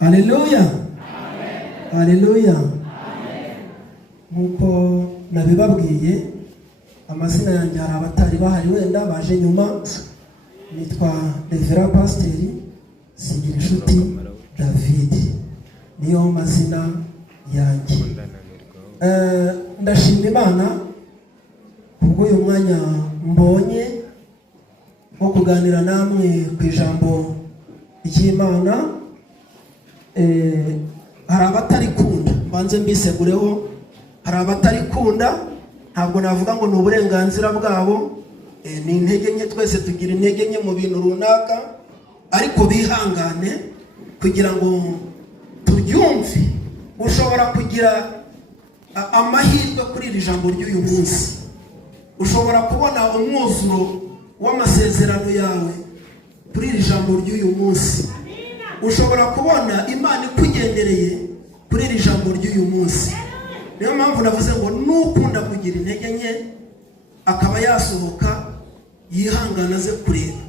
Haleluya. Haleluya. Nkuko nabibabwiye amazina yanjye hari abatari bahari wenda baje nyuma. Nitwa Reverend Pastor Sigirinshuti David, niyo mazina yanjye. Ndashima Imana kubwo uyu mwanya mbonye wo kuganira namwe ku ijambo ry'Imana. Hari abatari kunda, mbanze mbisegureho. Hari abatari kunda, ntabwo navuga ngo ni uburenganzira bwabo, ni intege nke, twese tugira intege nke mu bintu runaka, ariko bihangane kugira ngo turyumve. Ushobora kugira amahirwe kuri iri jambo ry'uyu munsi, ushobora kubona umwuzuro w'amasezerano yawe kuri iri jambo ry'uyu munsi, ushobora kubona Imana ikugendereye kuri iri jambo ry'uyu munsi. Niyo mpamvu navuze ngo nukunda kugira intege nke akaba yasohoka yihangana ze kureba.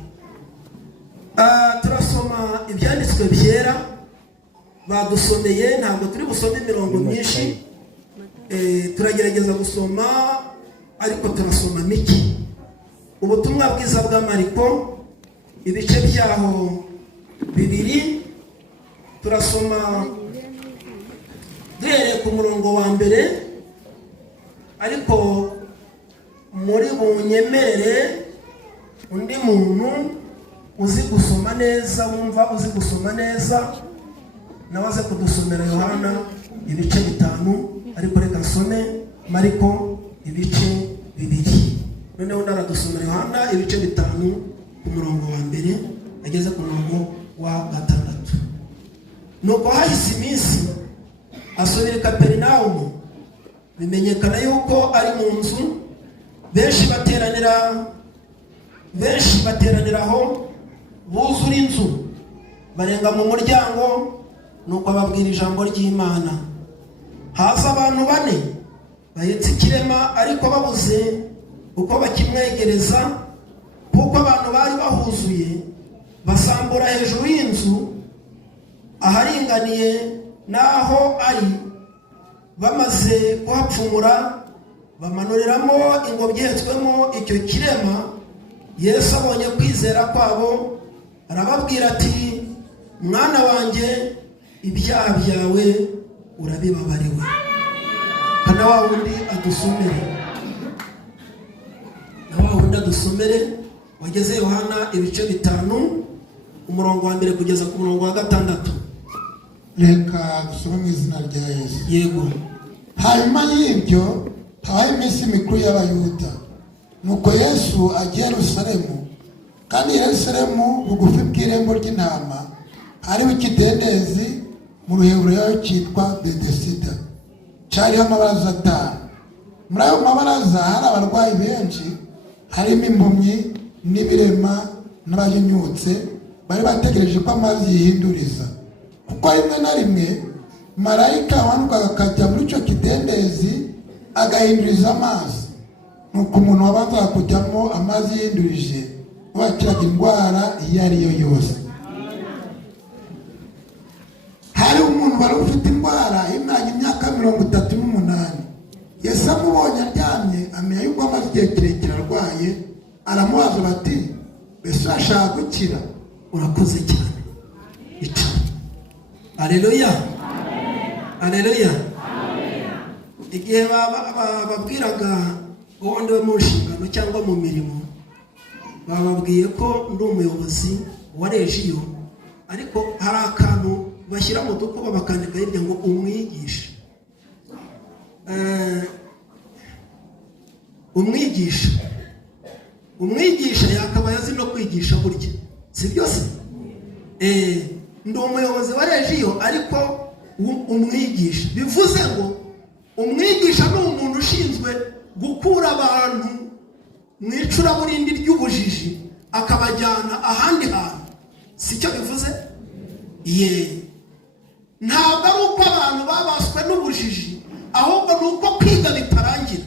Turasoma ibyanditswe byera badusomeye, ntabwo turi busome imirongo myinshi, turagerageza gusoma ariko turasoma mike. Ubutumwa bwiza bwa Mariko ibice byaho 2, turasoma duhereye ku murongo wa mbere, ariko muri bunyemerere undi muntu uzi gusoma neza, wumva uzi gusoma neza, nawe aze kudusomera Yohana ibice 5, ariko reka nsome Mariko ibice 2. Noneho ndaradusomera Yohana ibice 5 ku murongo wa mbere ageze ku murongo wa 6. Nuko hahise iminsi asubira i Kaperinawumu, bimenyekana yuko ari mu nzu, benshi bateranira aho, buzura inzu, barenga mu muryango, nuko ababwira ijambo ry'Imana. Haza abantu 4 bahetse ikirema, ariko babuze uko bakimwegereza, kuko abantu bari bahuzuye, basambura hejuru y'inzu aharinganiye naho ari, bamaze kuhapfumura bamanureramo ingobyi ihetswemo icyo kirema. Yesu abonye kwizera kwabo arababwira ati, mwana wanjye, ibyaha byawe urabibabariwe. Kana wa wundi adusomere wageze Yohana ibice 5 umurongo wa mbere kugeza ku murongo wa 6. Reka dusome mu izina rya Yesu. Yego. Hanyuma y'ibyo habaye iminsi mikuru y'Abayuda, nuko Yesu agiye Yerusalemu, kandi Yerusalemu bugufi bw'irembo ry'intama hariho ikidendezi mu ruheburayo cyitwa Betesida, cyariho amabaraza 5. Muri ayo mabaraza hari abarwayi benshi, harimo impumyi n'ibirema n'abajinyutse, bari bategereje ko amazi yihinduriza. Kuko rimwe na rimwe marayika amanukaga akajya muri icyo kidendezi agahinduriza amazi, nuko umuntu wabanzaga kujyamo amazi yihindurije wakiraga indwara iyo ari yo yose. Hari umuntu wari ufite indwara imaranye imyaka 38. Yesu amubonye aryamye, amenya yuko amaze igihe kirekire arwaye, aramubaza bati, mbese urashaka gukira? Urakoze cyane, icara. Haleluya. Haleluya. Igihe babwiraga ubundi we mu nshingano cyangwa mu mirimo bababwiye ko ndi umuyobozi wa regiyo, ariko hari akantu bashyira mu dukuba bakandika hirya ngo umwigisha. Umwigisha yakabaye azi no kwigisha burya, si byose? Ndi umuyobozi wa regiyo ariko umwigisha, bivuze ngo umwigisha ni umuntu ushinzwe gukura abantu mu icuraburindi ry'ubujiji akabajyana ahandi hantu, si cyo bivuze? Ntabwo ari uko abantu babaswe n'ubujiji, ahubwo ni uko kwiga bitarangira.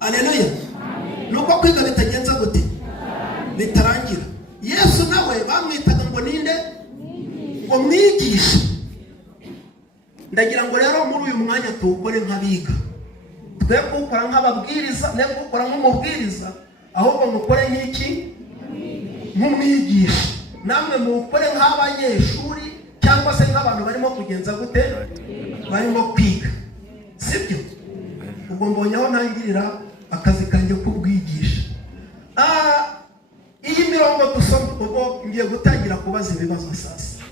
Aleluya! Ni uko kwiga bitagenza gute? Bitarangira. Yesu nawe bamwitaga ngo ninde? Ngo mwigisha. Ndagira ngo rero muri uyu mwanya tuwukore nk'abiga, twe gukora nk'ababwiriza, ne gukora nk'umubwiriza, ahubwo mukore nk'iki? Nk'umwigisha. Namwe mukore nk'abanyeshuri cyangwa se nk'abantu barimo kugenza gute? Barimo kwiga, sibyo? Ubwo mbonye aho ntangirira akazi kanjye k'ubwigisha. Iyi mirongo dusomye, ubwo ngiye gutangira kubaza ibibazo sasa.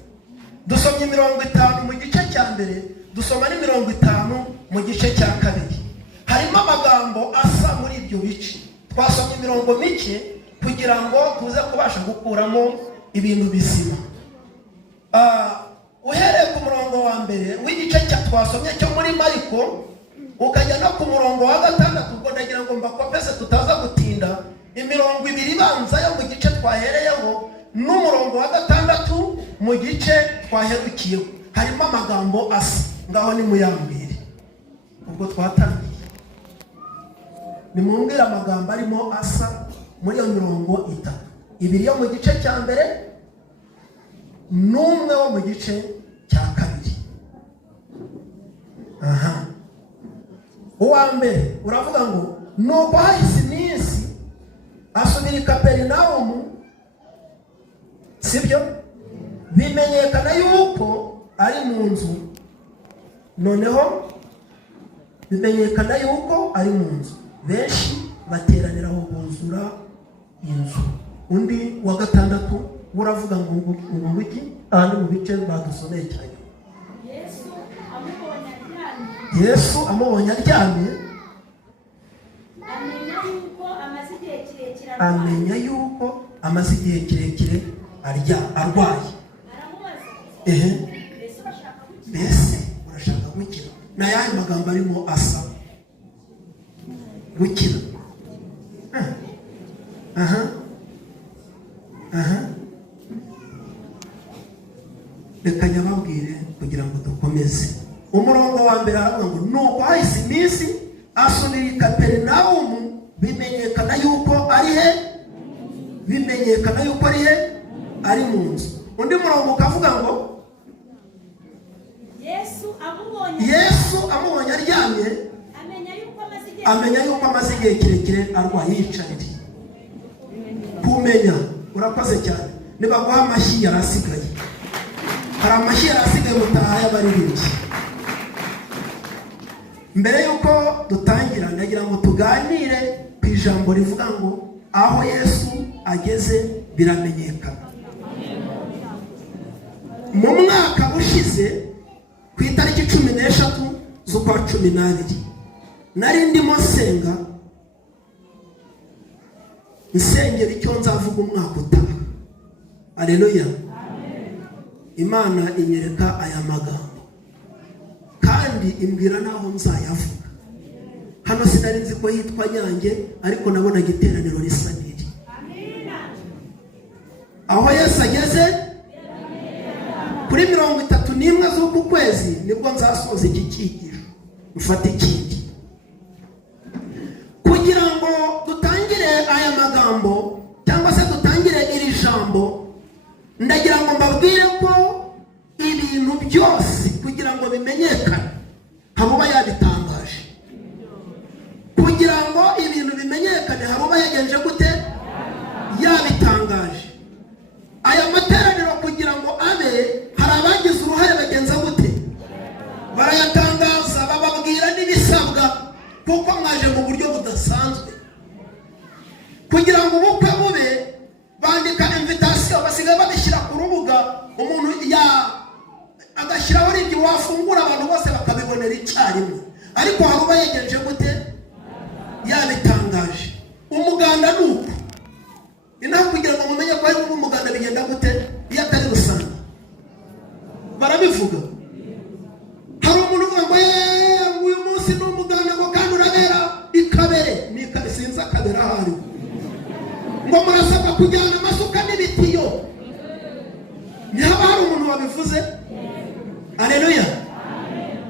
Dusomye 50 mu gice cya mbere, dusoma ni 50 mu gice cya kabiri. Harimo amagambo asa muri ibyo bice. Twasomye imirongo mike kugira ngo tuze kubasha gukuramo ibintu bizima. Uhereye ku murongo wa mbere w'igice cya twasomye cyo muri Mariko, ukajya no ku murongo wa 6, ubwo ndagira ngo mbakopeze tutaza gutinda. Imirongo 2 ibanza yo mu gice twahereyeho n'umurongo wa 6 mu gice twaherukiyeho harimo amagambo asa. Ngaho ni muyambire ubwo twatangiye, nimumbwire amagambo arimo asa muri iyo mirongo 3, 2 yo mu gice cya mbere n'umwe wo mu gice cya kabiri. Uwa mbere uravuga ngo nuko hahise iminsi asubira i Kaperinawumu, sibyo? Bimenyekana yuko ari mu nzu. Noneho bimenyekana yuko ari mu nzu, benshi bateranira aho buzura inzu. Undi wa 6 uravuga ngo iki? Ahandi mu bice badusomeye cyane. Yesu amubonye aryamye, amenya yuko amaze igihe kirekire arwaye. Mbese urashaka gukira? Na yahe magambo arimo asa gukira? Reka nyababwire kugira ngo dukomeze. Umurongo wa mbere aravuga ngo nuko hahise iminsi asubira i Kaperinawumu, bimenyekana yuko ari he? Bimenyekana yuko ari he? Ari mu nzu. Undi murongo ukavuga ngo Yesu amubonye aryamye, amenya yuko amaze igihe kirekire arwaye. Yicarire. Kumenya, urakoze cyane. Nibaguha amashyi yarasigaye. Hari amashyi yarasigaye mutaha y'abaririmbyi. Mbere yuko dutangira ndagira ngo tuganire ku ijambo rivuga ngo aho Yesu ageze biramenyekana. Mu mwaka ushize ku itariki 13 z'ukwa 12 nari ndimo nsenga, nsengera icyo nzavuga umwaka utaha. Aleluya! Imana inyereka aya magambo kandi imbwira naho nzayavuga. Hano sinari nzi ko hitwa Nyange, ariko nabonaga iteraniro risa n'iri. Aho Yesu ageze kuri 31 z'uku kwezi nibwo nzasoza iki cyigisho, mfata ikindi kugira ngo dutangire aya magambo cyangwa se dutangire iri jambo. Ndagira ngo mbabwire ko ibintu byose kugira ngo bimenyekane haruba yabitangaje. Kugira ngo ibintu bimenyekane haruba yagenje gute? Yabitangaje. Aya materaniro kugira ngo abe, hari abagize uruhare bagenza gute? Barayatangaza, bababwira n'ibisabwa, kuko mwaje mu buryo budasanzwe. kugira ngo ubukwe bube bandika invitation basigaye babishyira ku rubuga, umuntu agashyiraho ringi wafungura abantu bose bakabibonera icyarimwe. Ariko hari uba yegereje gute yabitangaje. Umuganda ni uko inaho kugira ngo mumenye ko ari umuganda bigenda gute iyo atari rusange barabivuga. Hari umuntu uvuga ngo uyu munsi ni umuganda ngo kandi urabera ikabere sinzi akabera ahari, ngo murasabwa kujyana amasuka n'ibitiyo. Ntihaba hari umuntu wabivuze? Haleluya.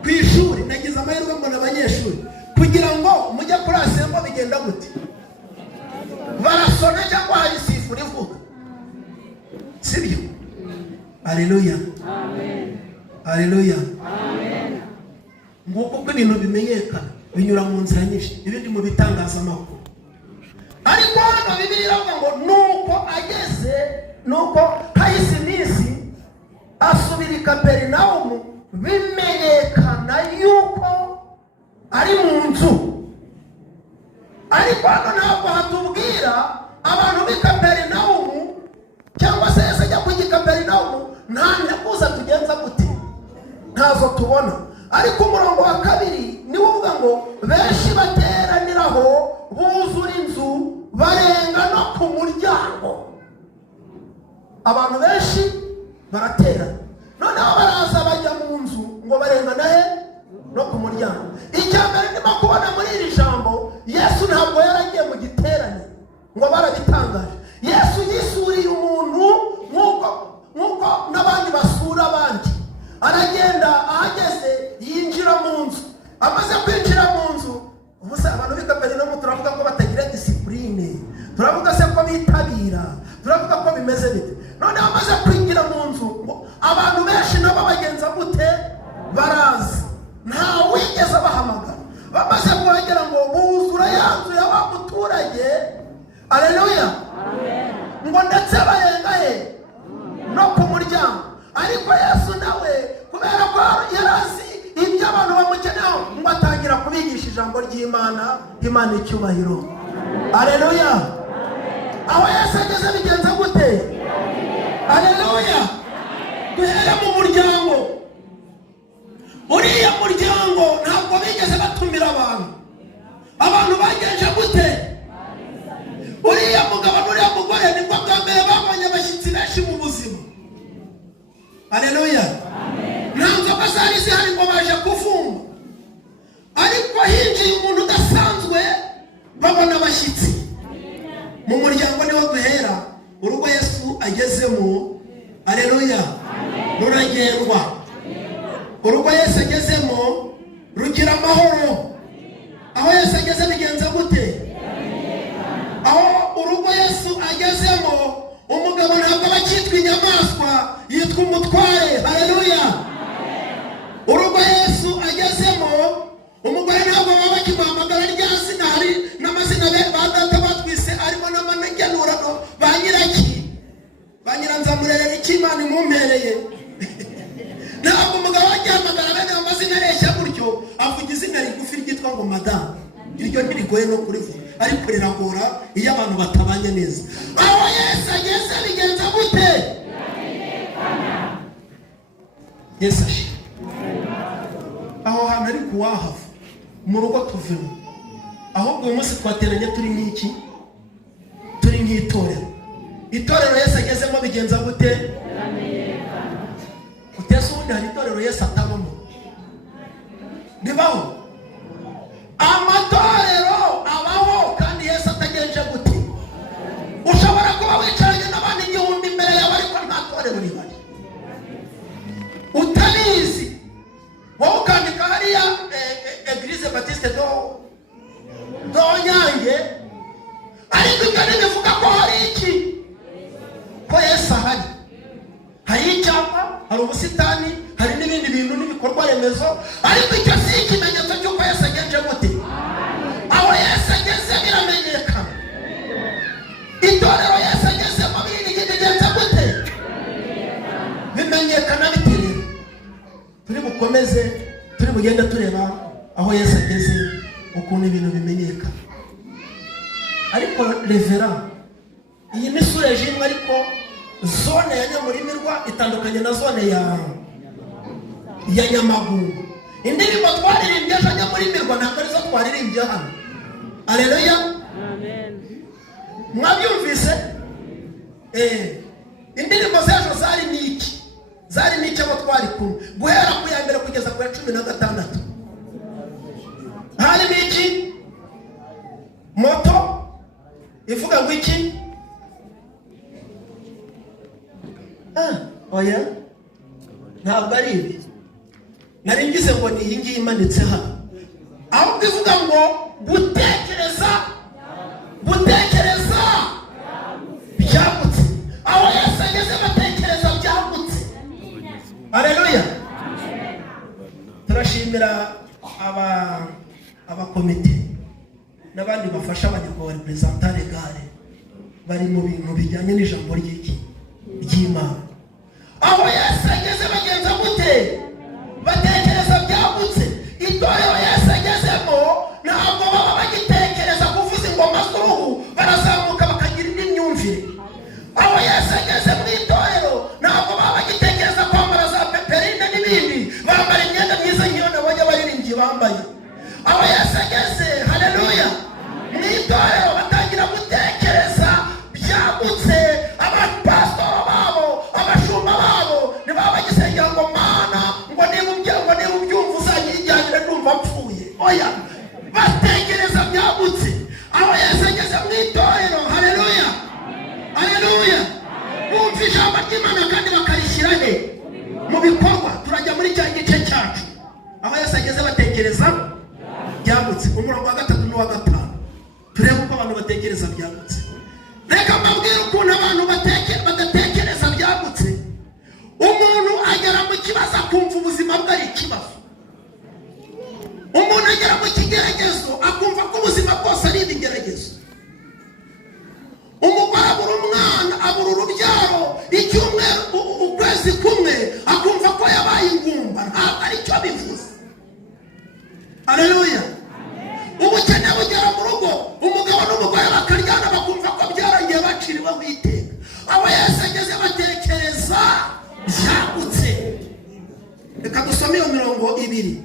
Ku ishuri nagize amahirwe mbona abanyeshuri kugira ngo mujye kuri asembo bigenda gute barasona cyangwa hari sifuri ivuga, sibyo? Haleluya. Haleluya. Nguko uko ibintu bimenyekana binyura mu nzira nyinshi, ibindi mu bitangazamakuru. Ariko hano Bibiliya iravuga ngo nuko hahise iminsi asubira i Kaperinawumu bimenyekana yuko ari mu nzu. Ariko hano ntabwo hatubwira abantu b'i Kaperinawumu cyangwa se Yesu ajya kujya i Kaperinawumu nta nteguza tugenza gute, ntazo tubona. Ariko umurongo wa 2 niwo uvuga ngo benshi bateraniraho buzura inzu barenga no ku muryango. Abantu benshi baraterana, noneho baraza bajya mu nzu ngo barengana no ku muryango. Icyambere ndimo kubona muri iri jambo, Yesu ntabwo yaragiye mu giterane ngo barabitangaje. Yesu yisuriye umuntu nk'uko n'abandi basura abandi. Aragenda ahageze yinjira mu nzu. Amaze kwinjira mu nzu, ubusa abantu b'i Kaperinawumu turavuga ko batagira disipurine, turavuga se ko bitabira, turavuga ko bimeze bite. None amaze kwinjira mu nzu, abantu benshi nabo bagenza gute baraza, nta wigeze bahamagara. Bamaze kuhagera ngo buzura ya nzu y'aba muturage. Haleluya. Ngo ndetse barenga no ku muryango. Ariko Yesu nawe kubera ko yarazi ibyo abantu bamukeneho, ngo atangira kubigisha ijambo ry'Imana, Imana icyubahiro. Haleluya. Aho Yesu ageze bigenza gute? Haleluya. Duhere mu muryango. Uriya muryango ntabwo bigeze batumira abantu bagenje gute? Uriya mugabo n'uriya mugore nibwo bwa mbere babonye abashyitsi benshi mu buzima. Haleluya. Nta nzoga zari zihari ngo baje kuvuma, ariko hinjiye umuntu udasanzwe babona abashyitsi. Mu muryango niho duhera. Urugo Yesu agezemo, haleluya, ruragendwa. Urugo Yesu agezemo rugira amahoro. Aho Yesu ageze bigenza gute? Aho urugo Yesu agezemo umugabo ntabwo bakitwa inyamaswa, yitwa umutware. Haleluya. Urugo Yesu agezemo umugore ntabwo baba bakimuhamagara rya zina, hari n'amazina ba data batwise arimo n'amanagenurano ba nyiraki, ba nyiranzamurerera icyo Imana imumpereye. Ntabwo umugabo agihamagara bene amazina areshya gutyo, avuga izina rigufi ryitwa ngo madamu. Iryo ntirigoye no kurivuga, ariko riragora iyo abantu batabanye neza. Aho Yesu ageze bigenza gute? Yesu ashi aho hantu ari kuwahava mu rugo tuvemo. Ahubwo uyu munsi twateranye turi nk'iki? Turi nk'itorero. Itorero Yesu agezemo bigenza gute? Utese ubundi hari itorero Yesu atabamo? Nibaho amatorero abaho kandi Yesu atagenje gute? Ushobora kuba wicaranye n'abandi igihumbi imbere yawe ariko nta torero rihari, utabizi. Wowe ukandika hariya Eglise Baptiste do Nyange, ariko ibyo ntibivuga ko hari iki? Ko Yesu ahari. Hari icyapa, hari ubusitani, hari n'ibindi bintu n'ibikorwa remezo, ariko icyo si ikimenyetso cy'uko Yesu agenje gute? Aho Yesu ageze biramenyekana. Itorero Yesu agezemo bigenza gute? Bimenyekana bitewe. Turi bukomeze, turi bugende tureba aho Yesu ageze ukuntu ibintu bimenyekana. Ariko ariko revera, iyi ni sureje imwe ariko zone ya Nyamurimirwa itandukanye na zone ya Nyamagungu. Indirimbo twaririmbye ejo Nyamurimirwa ntabwo arizo twaririmbye hano. Haleluya, amen. Mwabyumvise? Indirimbo z'ejo zari niki abo twari kumwe guhera ku ya mbere kugeza ku ya 16. Hari niki moto ivuga ngo iki? Oya, ntabwo ari ibi. Nari ngize ngo ni iyi ngiyi imanitse hano, ahubwo ivuga ngo gutekereza byagutse. Aho Yesu ageze batekereza byagutse. Haleluya. Turashimira abakomite n'abandi bafasha abanyarwanda representants legale bari mu bintu bijyanye n'ijambo ry'Imana. Aho Yesu ageze bagenza gute? Batekereza byagutse. Itorero Yesu agezemo ntabwo baba bagitekereza kuvuza ingoma z'uruhu, barazamuka bakagira indi myumvire. Aho Yesu ageze mu itorero ntabwo baba bagitekereza kwambara za peperine n'ibindi, bambara imyenda myiza nk'iyo nabonye abaririmbyi bambaye. Aho Yesu ageze, haleluya, mu itorero batangira gutekereza byagutse. Abapasitoro babo, abashumba babo ntibaba bagisengera ngo Mana ngo niba ubyumva uzanyijyanire ndumva mpfuye. Oya, batekereza byagutse. Aho Yesu ageze mu itorero, haleluya, haleluya, bumva ijambo ry'Imana kandi bakarishyira he? Mu bikorwa. Turajya muri cya gice cyacu aho Yesu ageze batekereza byagutse, umurongo wa 3 n'uwa 5. Turebe uko abantu batekereza byagutse. Reka mbabwire ukuntu abantu badatekereza byagutse. Umuntu agera mu kibazo akumva ubuzima bwe ari ikibazo. Umuntu agera mu kigeragezo akumva ko ubuzima bwose ari ibigeragezo. Umugore abura umwana, abura urubyaro, icyumweru, ukwezi kumwe, akumva ko yabaye ingumba. Ntabwo ari cyo bivuze. Haleluya. Ubukene bugera mu rugo, umugabo n'umugore bakaryana bakumva ko byarangiye baciriwe witeka. Abo Yesu ageze batekereza byagutse. Reka dusome iyo mirongo 2,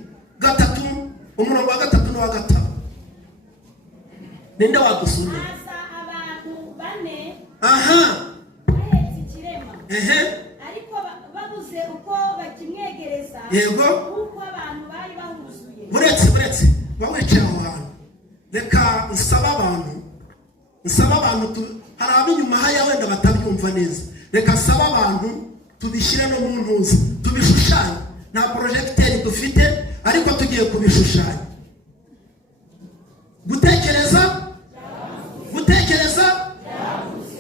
umurongo wa 3 n'uwa 5. Ninde wagusomye? Abantu 4 bahetse ikirema. Ariko babuze uko bakimwegereza. Yego. Kuko abantu bari bahuzuye. Buretse bawicira aho hantu. Reka nsaba abantu hari abinyuma haya wenda batabyumva neza. Reka nsaba abantu tubishyire no mu ntuzi, tubishushanye. Nta projecteur dufite ariko tugiye kubishushanya. Gutekereza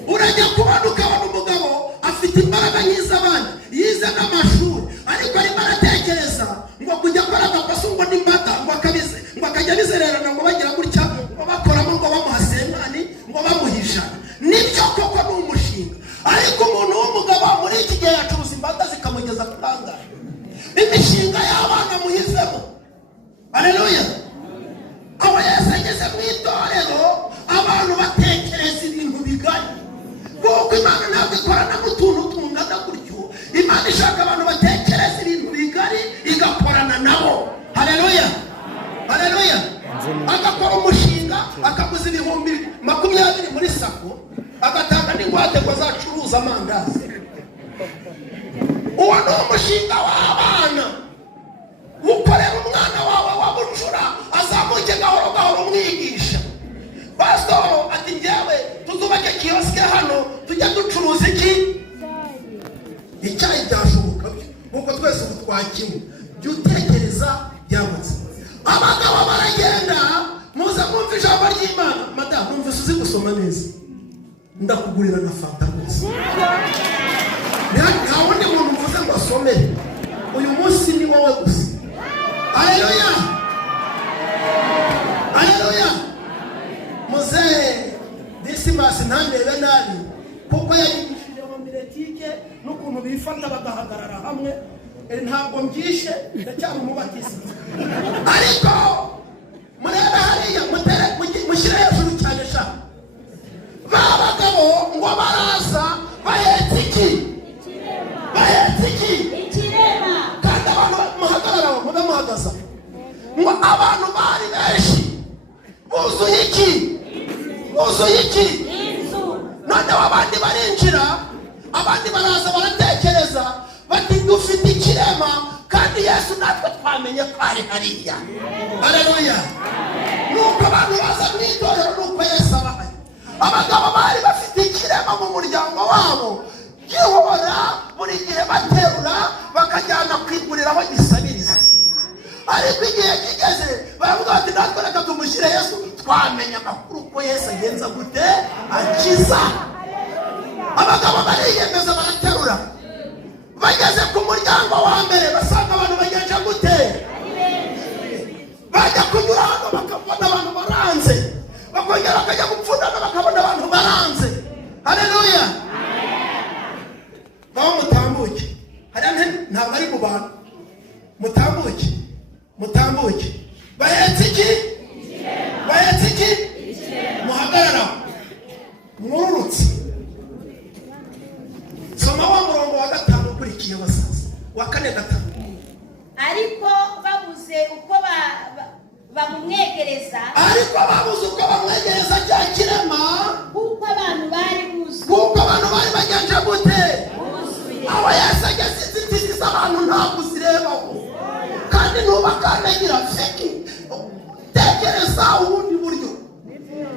urajya kubona ukabona umugabo afite imbaraga nk'iz'abandi, yize n'amashuri, ariko arimo aratekereza ngo kujya akora agakosa ngo n'imbata ngo akabize ngo akajya bizererana ngo bagira gutya ngo bakoramo ngo bamuha senkani ngo bamuhishana. Nibyo koko ni umushinga, ariko umuntu w'umugabo muri iki gihe yacuruza imbata zikamugeza ku kangahe? Imishinga y'abana muhizemo. Haleluya. Aho Yesu ageze mu itorero abantu batekereza ibintu bigari, kuko Imana ntabwo ikorana n'utuntu tungana gutyo. Imana ishaka abantu batekereza ibintu bigari igakorana nabo. Haleluya, haleluya. Agakora umushinga akaguza 20,000 muri sako, agatanga n'ingwate ngo azacuruza amandazi. Uwo ni umushinga w'abana. Ukorera umwana wawe wabucura azamuke gahoro gahoro umwigisha. Pastor ati njyewe tuzubake kioske hano tujya ducuruza iki? Icyayi byashoboka kuko twese twakiwe. Jya utekereza byagutse. Abagabo baragenda muza mwumva ijambo ry'Imana. Madamu mwumva uzi gusoma neza, ndakugurira na fanta rwose. Nta wundi muntu mvuze ngo asome. Uyu munsi ni wowe gusa. Haleluya, haleluya. Muzee Dismas ntandebe nabi kuko yayigishije mu miretike n'ukuntu bifata bagahagarara hamwe. Ntabwo mbyishe ndacyari umubatizi, ariko murebe hariya mushyire hejuru cyane sha. ngo baraza bahetse iki? Bahetse iki? Kandi abantu muhagarara mube muhagaza ngo abantu bari benshi buzuye iki? Buzuye iki? Noneho abandi barinjira, abandi baraza baratekereza bati dufite ikirema kandi Yesu natwe twamenye ko ari hariya. Haleluya. Nuko abantu baza mu itorero nuko Yesu abahaye. Abagabo bari bafite ikirema mu muryango wabo gihora buri gihe baterura bakajyana kwiguriraho gisabiriza. Ariko igihe kigeze baravuga bati natwe reka tumushyire Yesu, twamenye amakuru ko Yesu agenza gute akiza. Abagabo bariyemeza baraterura, bageze ku muryango wa mbere basanga abantu bagenje gute, bajya kunyura hano bakabona abantu baranze, bakongera bakajya gupfundana bakabona abantu baranze. Haleluya. Baho mutambuke, hariya ntabwo ari mu bantu, mutambuke, mutambuke. Bahetse iki? Bahetse iki? Muhagarara mwururutse. Soma wa murongo wa 5 ukurikiye basaza, wa 4-5. Ariko babuze uko bamumwegereza, ariko babuze uko bamwegereza cya kirema, kuko abantu bari buzuye, kuko abantu bari bagenje gute aho Yesu ageze inzitizi z'abantu ntabwo uzirebaho kandi ntubakandagira fiki. Tekereza ubundi buryo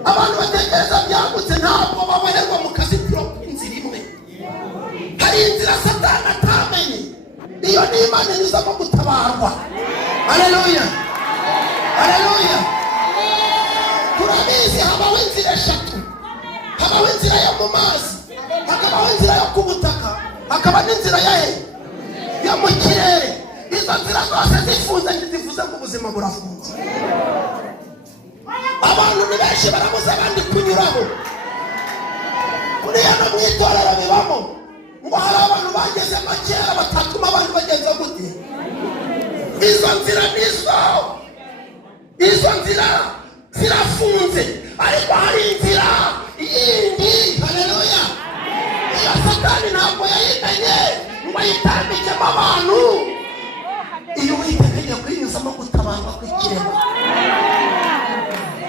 abantu batekereza byagutse, ntabwo baboherwa mu kazitiro k'inzira imwe. Hari inzira Satani atamenye, iyo ni Imana inyuzamo gutabarwa. Haleluya. Haleluya. Turabizi habaho inzira 3. Habaho inzira yo mu mazi, hakabaho inzira yo ku butaka, hakaba n'inzira yo mu kirere. Izo nzira zose zifunze ntizivuze ko ubuzima burafunze. Abantu ni benshi barabuze abandi kunyuraho. Kuriya no mu itorero bibamo ngo hari abantu bageze makera batatuma abantu bagenza gute. Izo nzira izo nzira zirafunze, ariko hari inzira yindi. Haleluya. Iyo Satani ntabwo yayimenye ngo ayitambikemo abantu. Iyo witegereje kwinyuzamo gutabarwa kw'ikirema.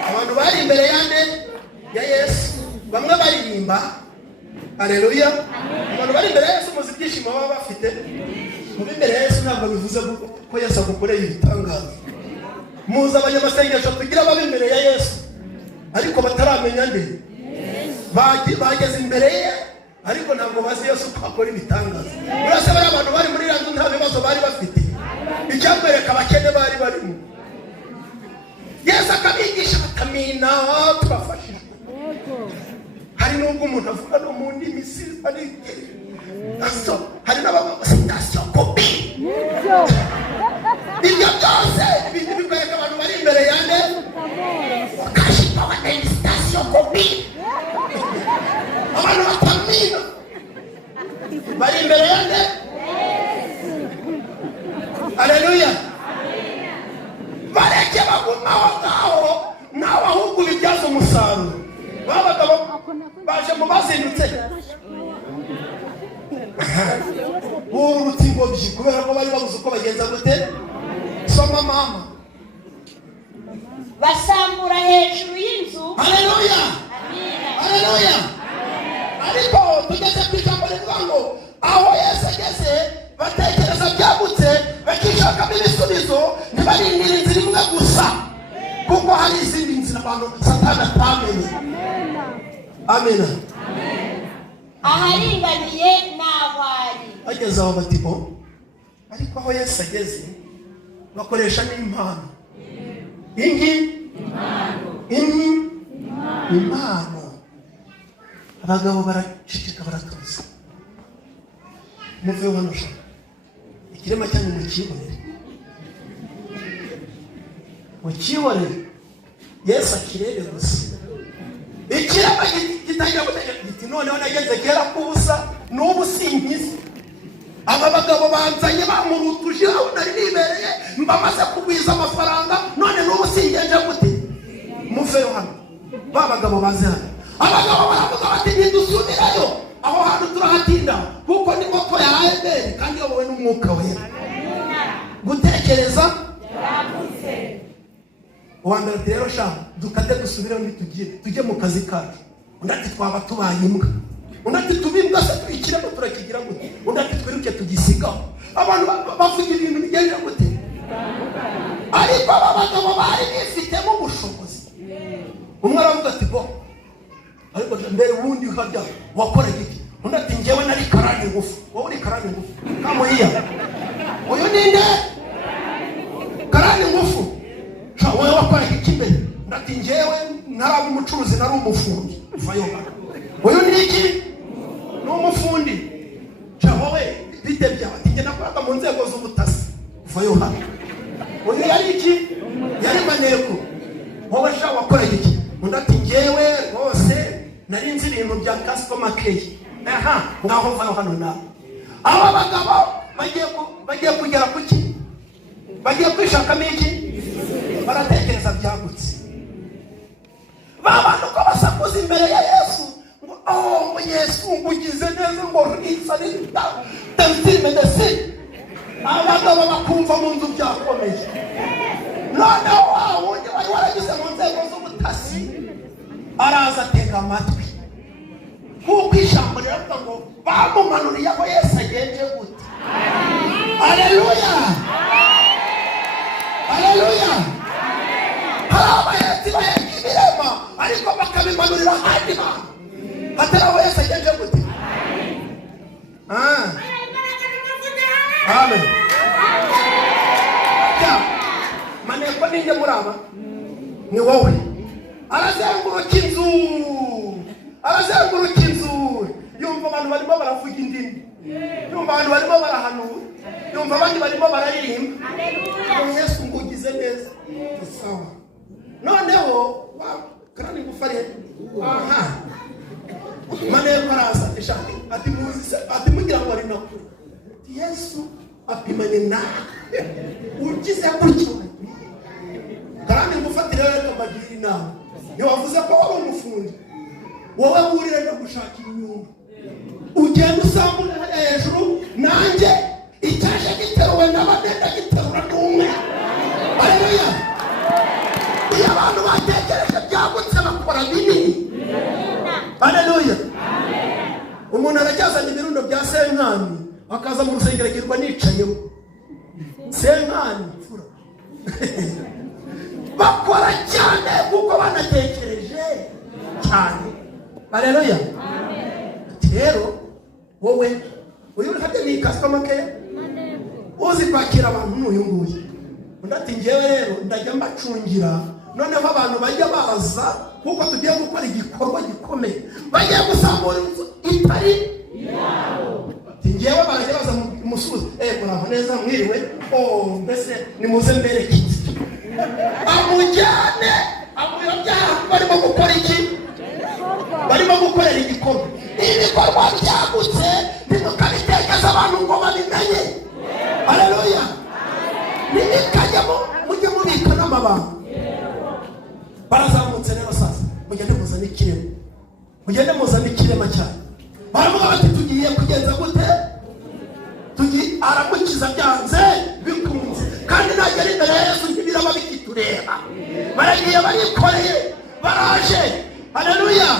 Abantu bari imbere ya Yesu, bamwe baririmba. Haleluya. Abantu bari imbere ya Yesu muzi ibyishimo baba bafite. Mu imbere ya Yesu ntabwo bivuze ko Yesu agukoreye ibitangaza. Muzi abanyamasengesho tugira baba imbere ya Yesu ariko bataramenya nde bageze imbere ye, ariko ntabwo bazi Yesu ko akora ibitangaza. Urase bari abantu bari muri randu nta bibazo bari bafite, icyakwereka abakene bari barimo. Yesu akabigisha bakamina tubafashije. Hari nubwo umuntu avuga no mu ndimi sifa n'ikiri. Hari n'abasitasiyo kopi. Ibyo byose bikwereka abantu bari imbere yande wakashika waneni sitasiyo kopi. Abantu batamina bari imbere yande. Haleluya. Bareke bagumaho ngaho nawe ahubwo ubibyaza umusaruro. Babagabo baje mu bazindutse urutingobyi kubera ko bari babuze uko bagenza gute. Soma mama. basambura hejuru y'inzu. Haleluya. Haleluya. Ariko tugeze ku ijambo rivuga ngo aho Yesu ageze batekereza byagutse, bakishakamo ibisubizo, ntibarindira inzira imwe gusa kuko hari izindi nzira abantu Satani atamenye. Amena. Aharinganiye n'ahari. Ageze aho batibo, ariko aho Yesu ageze bakoresha n'impano. Impano. Abagabo baraceceka baratuza. Muve hano sha. Ikirema cyanyu mukibonere. Mukibonere. Yesu akirebe gusa. Ikirema gitangira gutegeka giti noneho nageze kera kubusa n'ubu sinkize. Aba bagabo banzanye bamurutuje aho nari nibereye mbamaze kugwiza amafaranga none n'ubu singenje gute. Muve hano. Ba bagabo baze hano. abagabo baravuga bati ntidusubirayo, aho hantu turahatinda kuko ni moto ya Edeni kandi yobowe n'umwuka wera. Gutekereza uwambere ati rero sha dukate dusubireho tujye mu kazi kacu. Undi ati twaba tubaye imbwa. Undi ati tubimbwa se tuyikiramo turakigira gute. Undi ati twiruke tugisigaho. Abantu bavuga ibintu bigenje gute. Ariko aba bagabo bari bifitemo ubushobozi. Umwe aravuga ati bo ariko mbere wundi hajya wakora iki. Undi ati njyewe nari karani ngufu. Wowe uri karani ngufu kamuhiya. Uyu ninde karani ngufu. Wowe wakora iki mbere. Undi ati njyewe nari umucuruzi nari umufundi. Vayo. Uyu ni iki n'umufundi. Wowe bite byawe ati njye nakoraga mu nzego z'ubutasi. Vayo hano. Uyu yari iki yari maneko. Wowe sha wakora iki. Undi ati njyewe rwose nari nzi ibintu bya customer care. Aha ngaho vayo hano nawe. Aba bagabo bagiye kugera kuki. Bagiye kwishakamo iki. Baratekereza byagutse. Babantu ko basakuza imbere ya Yesu ngo ngo Yesu ngugize neza ngo ritsa rita tantime ndetse abagabo bakumva mu nzu byakomeye. Noneho wundi wari waragize mu nzego z'ubutasi araza atega amatwi kuko ijambo riravuga ngo bamumanuriye aho Yesu agenje gute. Haleluya, haleluya. Abahetsi baheka ibirema ariko bakabimanurira ahandi hantu hatari aho Yesu agenje gute. Amen. Maneko ninjye muraba ni wowe. Arazenguruka inzu yumva abantu barimo baravuga indimi, yumva abantu barimo barahanura, yumva abandi barimo bararirimba. Haleluya. Yesu ngugize neza. Sawa. Noneho karani ngufare. Aha. Maneko araza ishaka ati muzi ati mugira ngo ari nakuri. Yesu apimanye na ugize gutyo. Karani ngufatira rero bagira inama. Yo wavuze ko waba umufundi. Wowe urire no gushaka inyungu. Ugenda usambura hejuru nanjye icyaje giteruwe n'abadenda giterura n'umwe. Haleluya. Iyo abantu batekereje byagutse bakora binini. Haleluya. Umuntu aracyazanye ibirundo bya senkani akaza mu rusengero agirwa nicayeho. Senkani fura. Bakora cyane kuko banatekereje cyane. Haleluya. Rero wowe uyu hajya ni customer care uzi kwakira abantu n'uyu nguyu. Undi ati njyewe rero ndajya mbacungira noneho abantu bajya baza kuko tugiye gukora igikorwa gikomeye. Bagiye gusambura inzu itari yabo. Ati njyewe barajya baza musubiza muraho neza mwiriwe mbese nimuze mbereke iki. Amujyane amuyobya barimo gukora iki. Barimo gukorera igikorwa. Ibikorwa byagutse nimukabitekereza abantu ngo babimenye. Haleluya. Nimikajyamo mujye mubika n'amabanga. Barazamutse rero sasa mugende muzane ikirema. Mugende muzane ikirema cyane. Baravuga bati tugiye kugenza gute. Aramukiza byanze bikunze kandi nagera imbere ya Yesu ntibiraba bikitureba. Baragiye barikoreye baraje. Haleluya.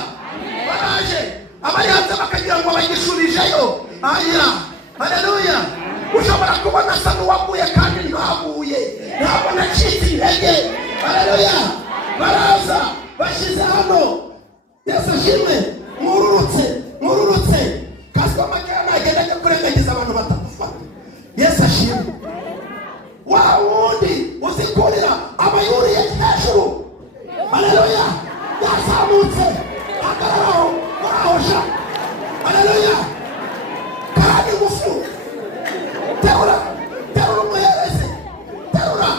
Baraje abayanze bakagira ngo bagisubijeyo. Aya. Haleluya. Ushobora kubona asa n'uwaguye kandi ntaguye. Ntabwo nacitse intege. Haleluya. Baraza bashize hano. Yesu ashimwe. Mwururutse kaswa makera nagenda kurengagiza abantu batamufata. Yesu ashimwe. Wa wundi uzikorera abayuriye hejuru. Haleluya. Yazamutse agararaho barahosha. Haleluya. Kandi ngufu terura umuhereze. Terura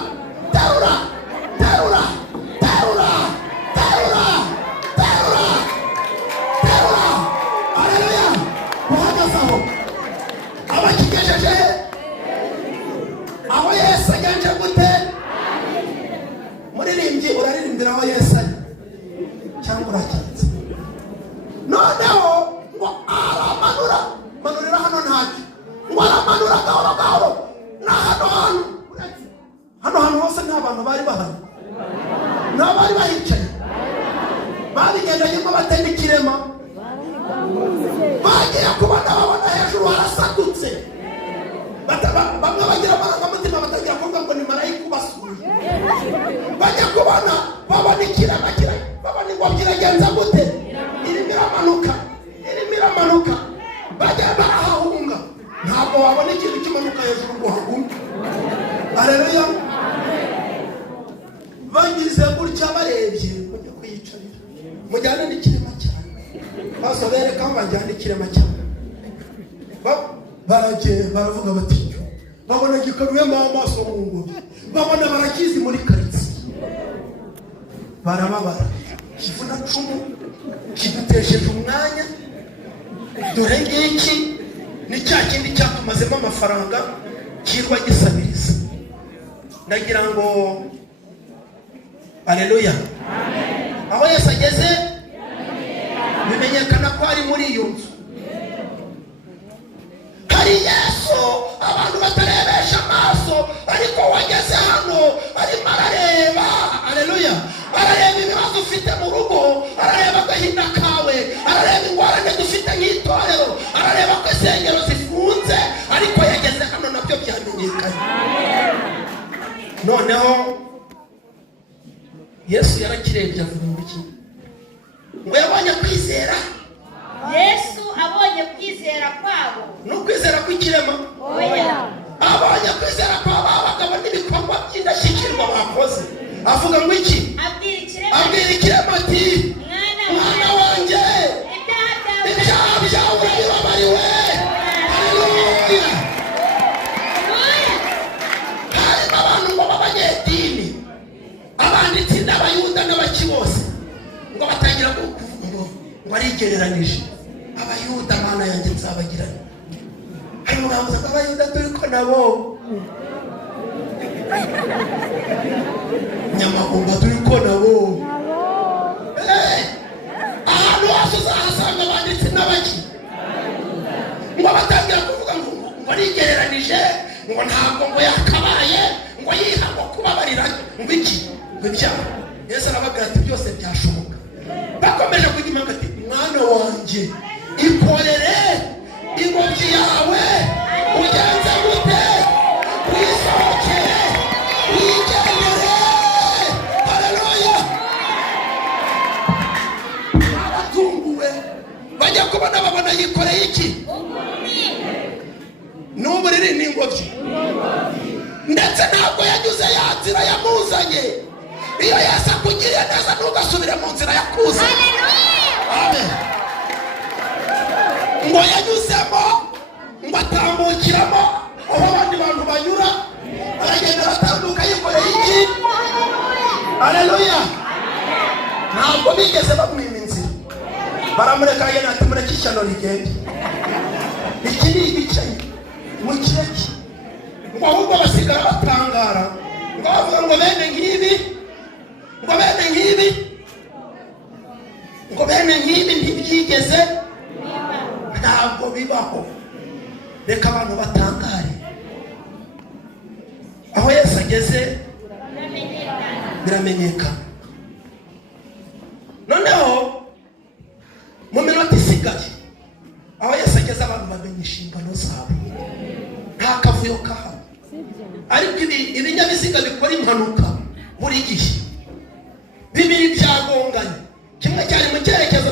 bakavuga ngo ni marayika ubasuye. Bajya kubona babona ikirema babona ingobyi iragenza gute, irimo iramanuka bajya barahahunga, ntabwo wabona ikintu kimanuka hejuru ngo hagume. Haleluya. Bagize gutya barebye kujya kwiyicarira, mujyane n'ikirema cyane, maso bereka bajyane ikirema cyane. Baragenda baravuga bati babona gikaruyemo amaso mu ngobyi, babona barakizi muri karitsiye, barababara. Kivuna cumu kidutesheje umwanya, dore ngiki ni cya kindi cyatumazemo amafaranga kirwa gisabiriza. Ndagira ngo haleluya, aho Yesu ageze bimenyekana ko ari muri iyo nzu. Hari Yesu abantu batarebesha amaso, ariko wageze hano arimo arareba. Haleluya. Arareba ibibazo ufite mu rugo, arareba agahinda kawe, arareba ingorane dufite nk'itorero, arareba ko insengero zifunze, ariko yageze hano nabyo byamenyekanye. Noneho Yesu yarakirebye avuga iki? Ngo yabonye kwizera. Yesu abonye kwizera kwabo. No kwizera kw'ikirema? Oya. Abonye kwizera kwabo abagabo n'ibikorwa by'indashyikirwa bakoze. Avuga ngo iki? Abwira ikirema ati, mwana wanjye, ibyaha byawe urabibabariwe. Haleluya. Harimo abantu ngo b'abanyedini, abanditsi n'abayuda n'abaki bose, ngo batangira kuvuga ngo arigereranije. Abayuda mana yanjye nzabagirana. Harimo navuze ko abayuda turi ko nabo Nyamagumba turi ko nabo. Ahantu hose uzahasanga abanditsi n'abaki, ngo batangira kuvuga ngo arigereranije, ngo ntabwo ngo yakabaye, ngo yiha ngo kubabarira ngo iki ngo ibyaha. Yesu arababwira ati byose byashoboka. Bakomeje kujya impaka ati, mwana wanjye ikorere ingobyi yawe, ugenze gute, wisohokere, wigendere. Haleluya. Abatunguwe bajya kubona babona yikoreye iki? N'uburiri n'ingobyi. Ndetse ntabwo yanyuze ya nzira yamuzanye. Iyo Yesu akugiriye neza ntugasubire mu nzira yakuzanye. Amen. Ngo yanyuzemo, ngo atambukiramo aho abandi bantu banyura, aragenda aratambuka yikoreye iki? Haleluya. Ntabwo bigeze bamwima inzira, baramureka agenda ati mureke ishyano rigende. Iki ni igice mu kireki, ngo ahubwo basigara batangara, ngo bavuga ngo bene nk'ibi, ngo bene nk'ibi, ngo bene nk'ibi ntibyigeze, ntabwo bibaho. Reka abantu batangare. Aho Yesu ageze biramenyekana. Noneho mu minota isigaye, aho Yesu ageze abantu bamenya inshingano zabo, nta kavuyo kahaba. Ariko ibinyabiziga bikora impanuka buri gihe, bibiri byagonganye, kimwe cyari mu cyerekezo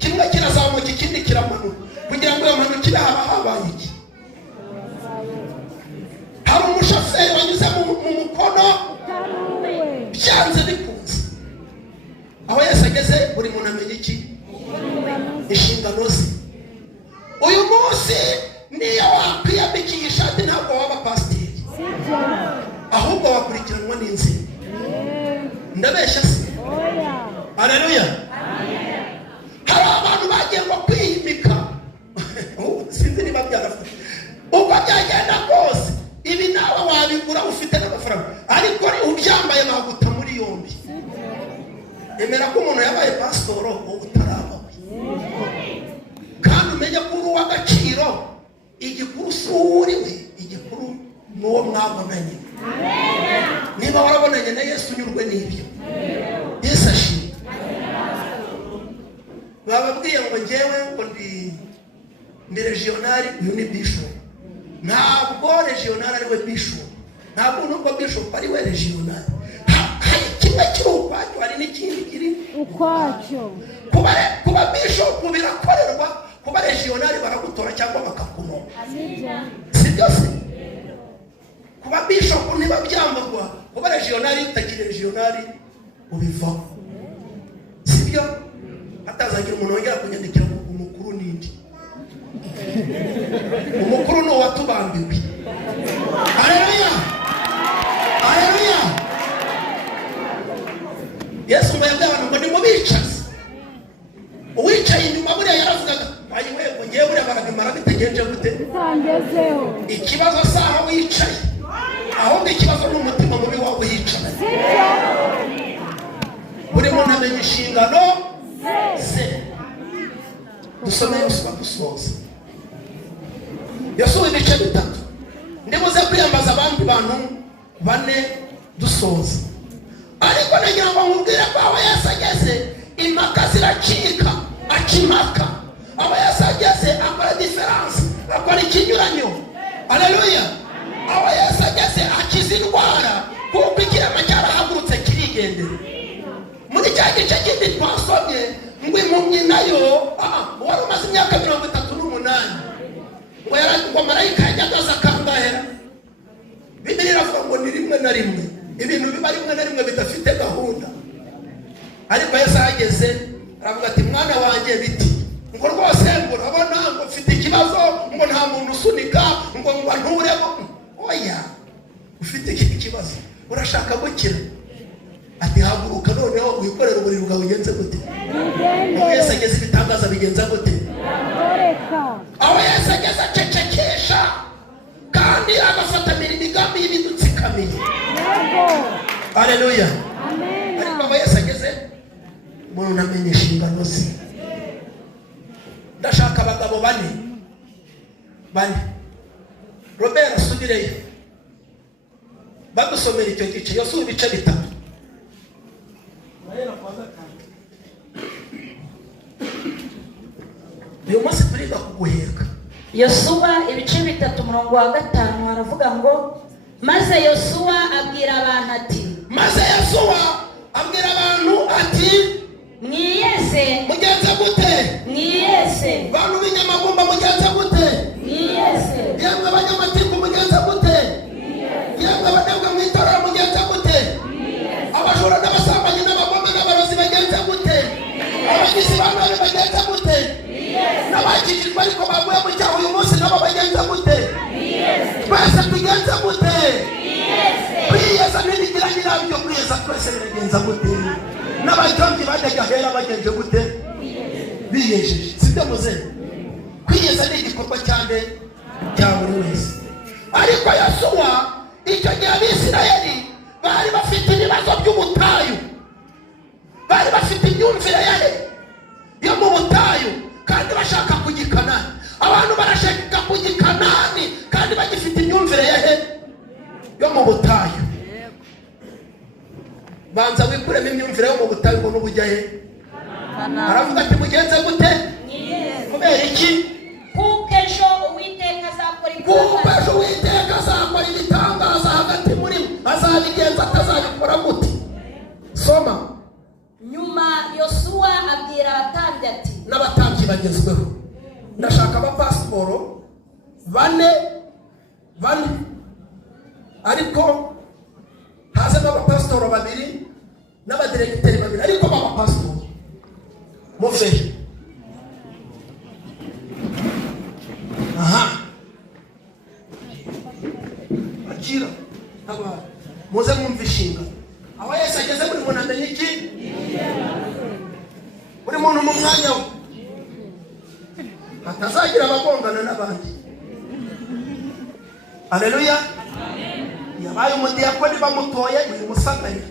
kimwe kirazamuka ikindi kiramanuka, kugira ngo iyo mpanuka ibe haba habaye iki? Hari umushoferi wanyuze mu mukono, byanze bikunze. Aho Yesu ageze buri muntu amenya iki? Inshingano ze. Uyu munsi niyo wakwiyambikiye ishati ntabwo waba pasiteri, ahubwo wakurikiranwa n'inzira. Ndabeshya se? Haleluya. Hari abantu bagiye ngo kwiyimika, sinzi niba byarafashe. Uko byagenda kose ibi nawe wabigura ufite n'amafaranga, ariko ubyambaye baguta muri yombi. Emera ko umuntu yabaye pasitoro utarabawe, kandi umenya ko uri uw'agaciro. Igikuru si uriwe, igikuru n'uwo mwabonanye. Niba warabonanye na Yesu unyurwe n'ibyo. Yesu ashimwe. Bababwiye ngo njyewe ngo ndi regionali, uyu ni bishop. Ntabwo regionali ari we bishop, ntabwo nubwo bishop ari we regional hari kimwe kiri ukwacyo hari n'ikindi kiri ukwacyo. kuba bishop birakorerwa, kuba regional baragutora cyangwa bakakunoba, si byose. Kuba bishop niba byamburwa, kuba regional utakiri regional ubivaho, si byo. Hatazagira umuntu wongera kunyandikira umukuru n'indi. Umukuru ni uwatubambiwe. Haleluya, haleluya. Yesu ngo yabwiye abantu ngo nimubicaze. Uwicaye inyuma buriya yaravugaga ayiwe ngo ngewe buriya barabimara bitagenje gute. Ikibazo si aho wicaye, ahubwo ikibazo ni umutima mubi wawe yicaye. Buri muntu amenya inshingano ze. Dusome Yosuwa dusoza. Yosuwa ibice bitatu. Ndibuze kwiyambaza abandi bantu bane dusoza. Ariko nagira ngo nkubwire ko aho Yesu ageze impaka ziracika, akimaka. Aho Yesu ageze akora diferanse, akora ikinyuranyo. Haleluya. Aho Yesu ageze akiza indwara, kuko ikirema cyarahagurutse kirigendera. Muri cya gice kindi twasomye ngo impumyi nayo wari umaze imyaka 38 ngo marayika yajyaga aza akangahera. Bibiliya iravuga ngo ni rimwe na rimwe, ibintu biba rimwe na rimwe bidafite gahunda. Ariko Yesu ageze aravuga ati mwana wanjye biti ngo rwose ngo urabona ngo ufite ikibazo, ngo nta muntu usunika, ngo nturebo. Oya, ufite ikibazo urashaka gukira. Ati haguruka noneho wikorera uburiri bwawe ugenze gute. Yesu ageze ibitangaza bigenza gute. Aho Yesu ageze acecekesha kandi agafatanira imigambi y'ibidutsikamiye. Haleluya. Ariko aho Yesu ageze umuntu namenye inshingano ze. Ndashaka abagabo bane Robert asubireyo badusomera icyo gice Yosuwa ibice bitatu. Uyu munsi turiga kuguheka. Yosuwa ibice bitatu umurongo wa 5 haravuga ngo maze Yosuwa abwira abantu ati mwiyese mugenza gute, mwiyese bantu b'inyamagumba mugenza gute, mwiyese yemwe abanyamatiku mugenza gute, yemwe abanebwe mu itorero mugenza gute, abajura n'abasambanyi n'abagome n'abarozi bagenza gute, abagizi ba nabi bagenza gute, n'abakijijwe ariko baguye mu cyaha uyu munsi nabo bagenza gute, twese tugenza gute. Kwiyeza ntibigira nyirabyo, kwiyeza twese biragenza gute. N'abajongi bajyaga hera bagenje gute, biyejeje. Sibyo muze, kwiyeza ni igikorwa cyane cya buri wese. Ariko Yosuwa icyo gihe Abisirayeli bari bafite ibibazo by'ubutayu, bari bafite imyumvire yo mu butayu kandi bashaka kujya i Kanani. Abantu barashaka kujya i Kanani kandi bagifite imyumvire yo mu butayu. Banza wikuremo imyumvire yo mu butayu ngo n'ubujya he. Aravuga ati mugenze gute, kubera iki? kuko ejo Uwiteka azakora ibitangaza hagati muri mwe. Azabigenza atazabikora gute? Soma. Nyuma Yosuwa abwira abatambyi ati n'abatambyi bagezweho. Ndashaka abapasiporo bane ariko hazemo abapasitoro 2 n'abadiregiteri 2 ariko b'abapasitoro mufehe. Akira aba muze mwumva inshinga. Aho Yesu ageze buri muntu amenye iki, buri muntu mu mwanya we, atazagira abagongana n'abandi. Haleluya. Yabaye umudiyakoni bamutoye ni musagaye.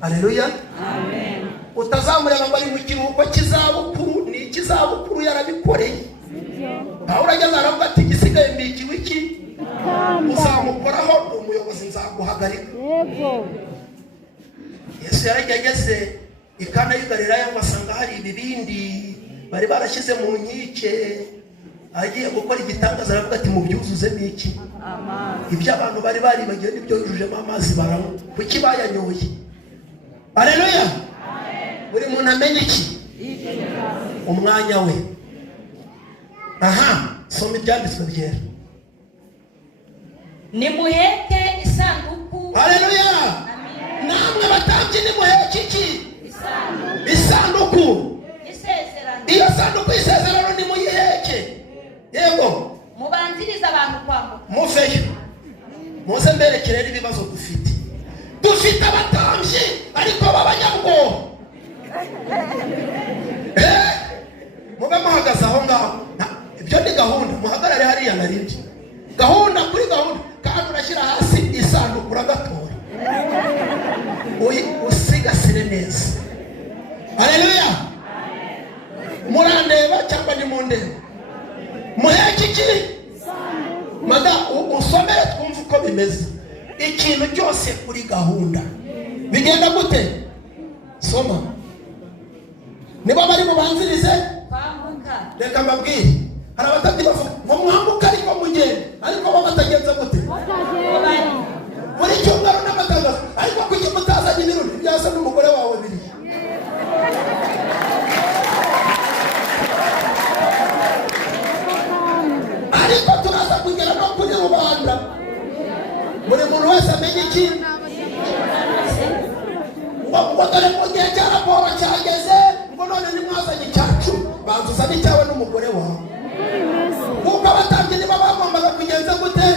Haleluya. Amen. Utazamureba ngo ari mu kiruhuko cy'izabukuru, ni ikizabukuru yarabikoreye. Pawulo ageze aravuga ati gisigaye mbikiwe iki, uzamukoraho umuyobozi nzaguhagarika. Yesu yarageze i Kana y'i Galilaya, basanga hari ibibindi bari barashyize mu nkike. agiye gukora igitangaza aravuga ati mubyuzuzemo iki? Ibyo abantu bari baribagiwe nibyo yujujemo amazi baranywa. Kuki bayanyoye? Haleluya. Buri muntu amenye iki? Umwanya we. Aha, soma ibyanditswe byera. Nimuheke isanduku. Haleluya. Namwe batambyi nimuheke iki? Isanduku. Isezerano. Iyo sanduku y'isezerano nimuyiheke. Yego. Mubanziriza abantu kwambuka. Muveyo. Muze mberekere ibibazo dufite. Dufite abatambyi ariko b'abanyabwoba. Mube muhagaze aho ngaho. Ibyo ni gahunda. Muhagarare hariya narindi. Gahunda kuri gahunda. Kandi urashyira hasi isanduku uragatora. Usigasire neza. Haleluya. Murandeba cyangwa ni mundeba? Muheke iki? Maga usomere twumve uko bimeze. Ikintu cyose kuri gahunda bigenda gute? Soma. Niba bari mubanzirize Kwambuka. reka mbabwire, hari abatandi bavuga ngo mwambuka ariko mugende, ariko bo batagenza gute? Muri cyumweru n'amatangazo, ariko kuki mutazanye ibirori byasa n'umugore wawe biri? Ariko turaza kugera no kuri rubanda. Buri muntu wese amenye iki? Ngo dore mu gihe cya raporo cyageze, ngo none nimwazanye icyacu, banzuzane icyawe n'umugore wawe. Kuko abatambyi niba bagombaga kugenza gute?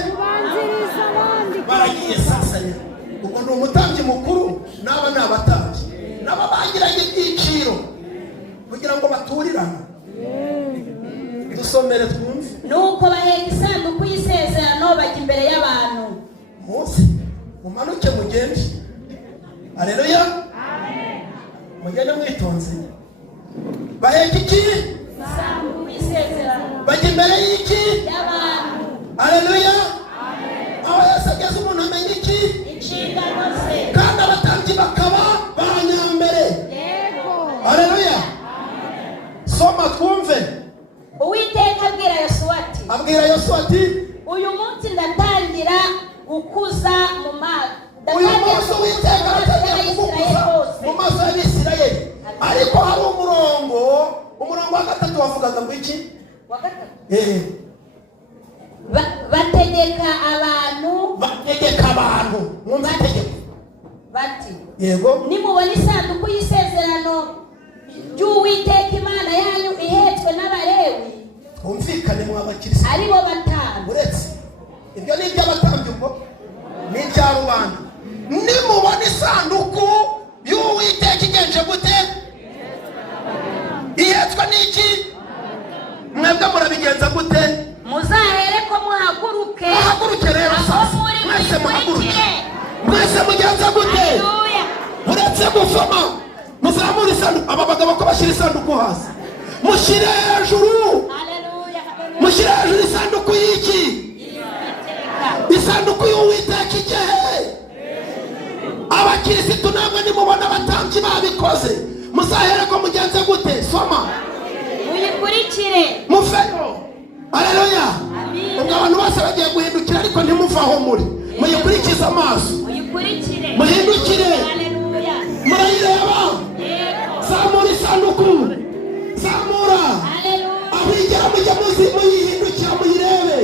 Baragiye sasanya. Ubwo ni umutambyi mukuru, n'aba ni abatambyi. Nabo bagiranye ibyiciro kugira ngo baturirane. Dusomere twumve. Nuko baheka isanduku y'isezerano bajya imbere y'abantu. Mose mumanuke mugende. Haleluya. Amen. Mugende mwitonze. Baheka iki? Isanduku y'isezerano bajya imbere y'iki? y'abantu. Haleluya. Amen. Aho yasageze umuntu amenye iki? Inshingano ze. Kandi abatambyi bakaba banyambere. Yego. Haleluya. Soma twumve. Uwiteka abwira Yosuwa ati. Abwira Yosuwa ati, uyu munsi ndatangira gukuza mu maso. uyu munsi Uwiteka aratangira kugukuza mu maso y'Abisirayeli. Ariko hari umurongo wa gatatu wavugaga ngo iki? Wa gatatu. Bategeka abantu. Mwumva itegeko. Bati. Yego. Nimubona isanduku y'isezerano ry'Uwiteka Imana yanyu ihetswe n'Abalewi. Twumvikane mu abakirisitu. Aribo batanu. Uretse ibyo ni iby'abatambyi ubwo ni ibya rubanda. Nimubona isanduku y'Uwiteka igenje gute? Ihetswe n'iki? Mwebwe murabigenza gute? Muzahere ko muhaguruke. Muhaguruke rero sasa. Mwese muhaguruke. Mwese mugenza gute? Haleluya. Uretse gusoma muzamura isanduku. Aba bagabo ko bashyira isanduku hasi, mushyire hejuru. Haleluya. Mushyire hejuru isanduku y'iki? Isanduku y'Uwiteka igehe? Abakirisitu namwe nimubona abatambyi babikoze, muzahere ko mugenze gute? Soma. Muyikurikire. Muveyo. Haleluya. Ubwo abantu bose bagiye guhindukira ariko ntimuvaho muri. Muyikurikize amaso. Muyikurikire. Muhindukire. Haleluya. Murayireba. Yego. Zamura isanduku. Zamura. Haleluya. Aho igera mujya muyihindukira muyirebe.